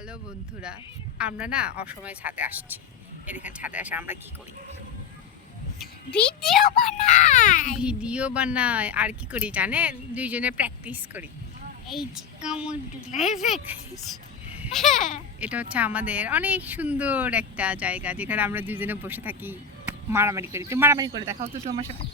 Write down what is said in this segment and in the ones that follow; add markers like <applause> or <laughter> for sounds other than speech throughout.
Hello বন্ধুরা আমরা না অসময়ে ছাদে আসছি। এখানে ছাদে আসে আমরা কি করি? ভিডিও বানাই। ভিডিও বানাই। আর কি করি জানেন? দুইজনে প্র্যাকটিস করি। এই যে কেমন লাইফে এটা হচ্ছে আমাদের অনেক সুন্দর একটা জায়গা যেখানে আমরা দুইজনে বসে থাকি মারামারি করি। তুমি মারামারি করে দেখাও তো আমার সাথে।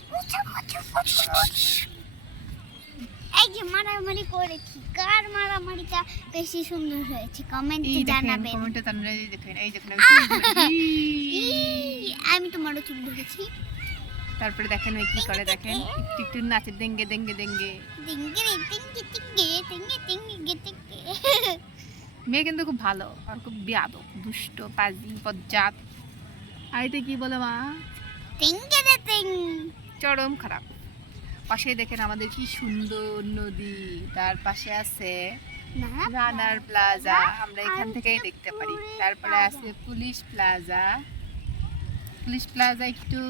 এই যে মারামারি করেছি। কার মারামারিটা বেশি সুন্দর হয়েছে? কমেন্টে জানাবেন। কমেন্টে তাহলে দেখেন এই দেখেন <laughs> আমি তোমারও ধরেছি। তারপরে দেখেন ওই কি করে দেখেন একটু একটু নাচে দেঙ্গে দেঙ্গে দেঙ্গে। মেয়ে কিন্তু খুব ভালো আর খুব বেয়াদব দুষ্ট পাজি বজ্জাত। আর কি বলে মা? টিঙ্গে রে টিং চরম খারাপ। পাশে দেখেন আমাদের কি সুন্দর নদী। তার পাশে আছে রানার প্লাজা। আমরা এখান থেকেই দেখতে পারি। তারপরে আছে পুলিশ প্লাজা। পুলিশ প্লাজা একটু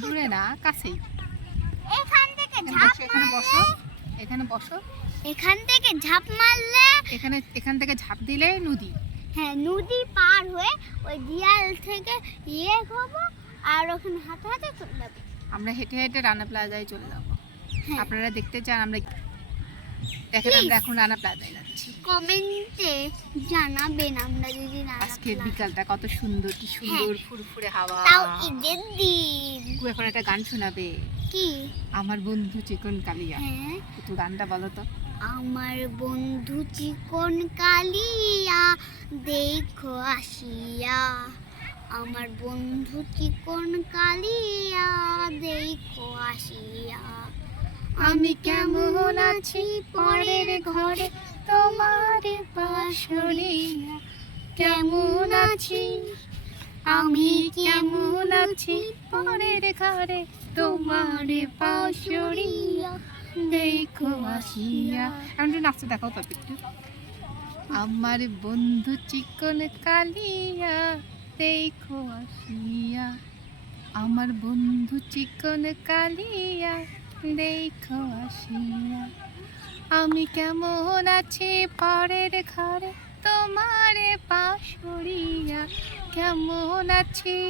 দূরে না কাছেই। এখান বসো এখানে বসো। এখানে বসো। এখান থেকে ঝাঁপ মারলে এখানে এখান থেকে ঝাঁপ দিলে নদী। হ্যাঁ নদী পার হয়ে ওই দিয়াল থেকে ইয়ে হব আর ওখানে হাতে হাতে চলে যাবে আমরা হেঁটে হেঁটে রানা প্লাজায় চলে যাব। হ্যাঁ। আপনারা দেখতে চান আমরা দেখেন আমরা এখন রানা প্লাজায় যাচ্ছি। কমেন্টে জানাবেন আমরা যদি না আজকের বিকালটা কত সুন্দর কি সুন্দর ফুরফুরে হাওয়া। তাও ঈদের দিন। এখন একটা গান শোনাবে। কি? আমার বন্ধু চিকন কালিয়া। হ্যাঁ। একটু গানটা বলো তো। আমার বন্ধু চিকন কালিয়া দেখো আসিয়া। আমার বন্ধু চিকন কালিয়া, দেখো আসিয়া। আমি কেমন আছি পরের ঘরে, তোমার পাশরিয়া কেমন আছি? আমি কেমন আছি পরের ঘরে, তোমার পাশরিয়া দেখো আসিয়া। একটু নাচতে দেখাও তো আমার বন্ধু চিকন কালিয়া দেখো আসিয়া। আমার বন্ধু চিকন কালিয়া দেখো আসিয়া। আমি কেমন আছি পরের ঘরে তোমার পাশরিয়া কেমন আছি?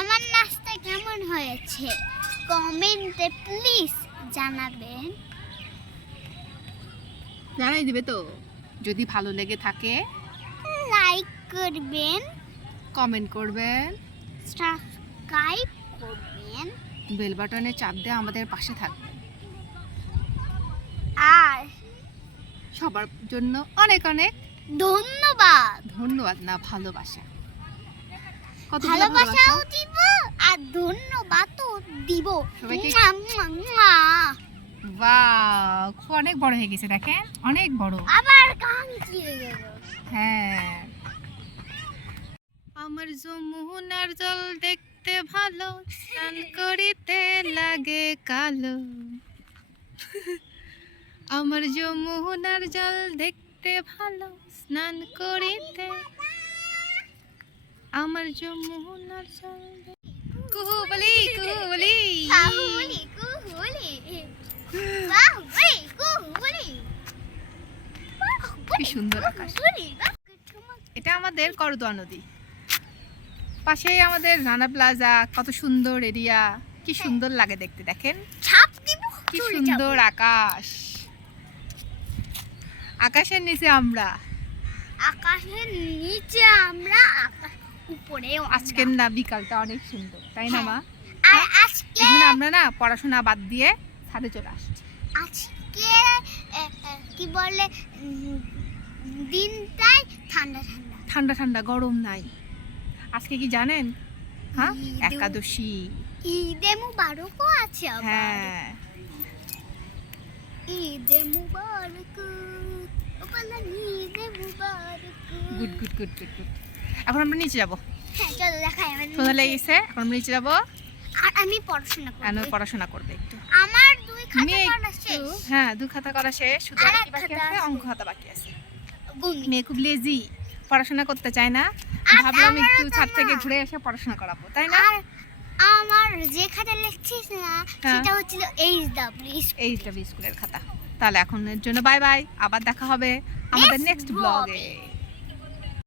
আমার নাস্তা কেমন হয়েছে? কমেন্টে প্লিজ জানাবেন। জানাই দিবে তো। যদি ভালো লেগে থাকে লাইক করবেন। কমেন্ট করবেন। সাবস্ক্রাইব করবেন। বেল বাটনে চাপ দিয়ে আমাদের পাশে থাকবেন। আর সবার জন্য অনেক অনেক ধন্যবাদ। ধন্যবাদ না ভালোবাসা। কত ভালোবাসাও দিব আর ধন্যবাদও দিব। সবাইকে-। বাহ অনেক বড় হয়ে গেছে দেখেন? অনেক বড়। আবার কান চিড়ে গেল। হ্যাঁ। আমার যমুনার জল দেখতে ভালো স্নান করিতে লাগে কালো। আমার যমুনার জল দেখতে ভালো স্নান করিতে। আমার যমুনার জল দেখ- কুহু বলি কুহু বলি বাহুবলি কুহুলি বাহুবলি কুহুলি কি সুন্দর আকাশ। এটা আমাদের করদোয়া নদী। পাশেই আমাদের রানা প্লাজা কত সুন্দর এরিয়া কি সুন্দর লাগে দেখতে দেখেন? কি সুন্দর আকাশ। আকাশের নিচে আমরা। আকাশের নিচে আমরা উপরে আজকের না বিকালটা অনেক সুন্দর তাই না মা? আর আজকে আমরা না পড়াশোনা বাদ দিয়ে ছাদে চলে আসছি। আজকে কি বলে দিনটাই ঠান্ডা ঠান্ডা। ঠান্ডা ঠান্ডা গরম নাই। আজকে কি জানেন? হ্যাঁ একাদশী। ঈদে মুবারকও আছে আবার। হ্যাঁ। ঈদে মুবারক good good good good good. এখন আমরা নিচে যাব। হ্যাঁ চলো দেখাই আমার সন্ধ্যা লেগেছে এখন আমরা নিচে যাব। আর আমি পড়াশোনা পড়াশোনা করবে একটু। আমার দুই খাতা শেষ। হ্যাঁ দু খাতা করা শেষ। শুধু বাকি খাতা আছে। অঙ্ক খাতা বাকি আছে। মেয়ে খুব লেজি পড়াশোনা করতে চায় না। ভাবলাম একটু ছাদ থেকে ঘুরে এসে পড়াশোনা করাবো তাই না? আমার যে খাতা লিখছিস না হ্যাঁ। সেটা হচ্ছিল এইচ ডাব্লিউ এই স্কুলের খাতা। তাহলে এখনের জন্য বাই বাই আবার দেখা হবে আমাদের নেক্সট। ব্লগে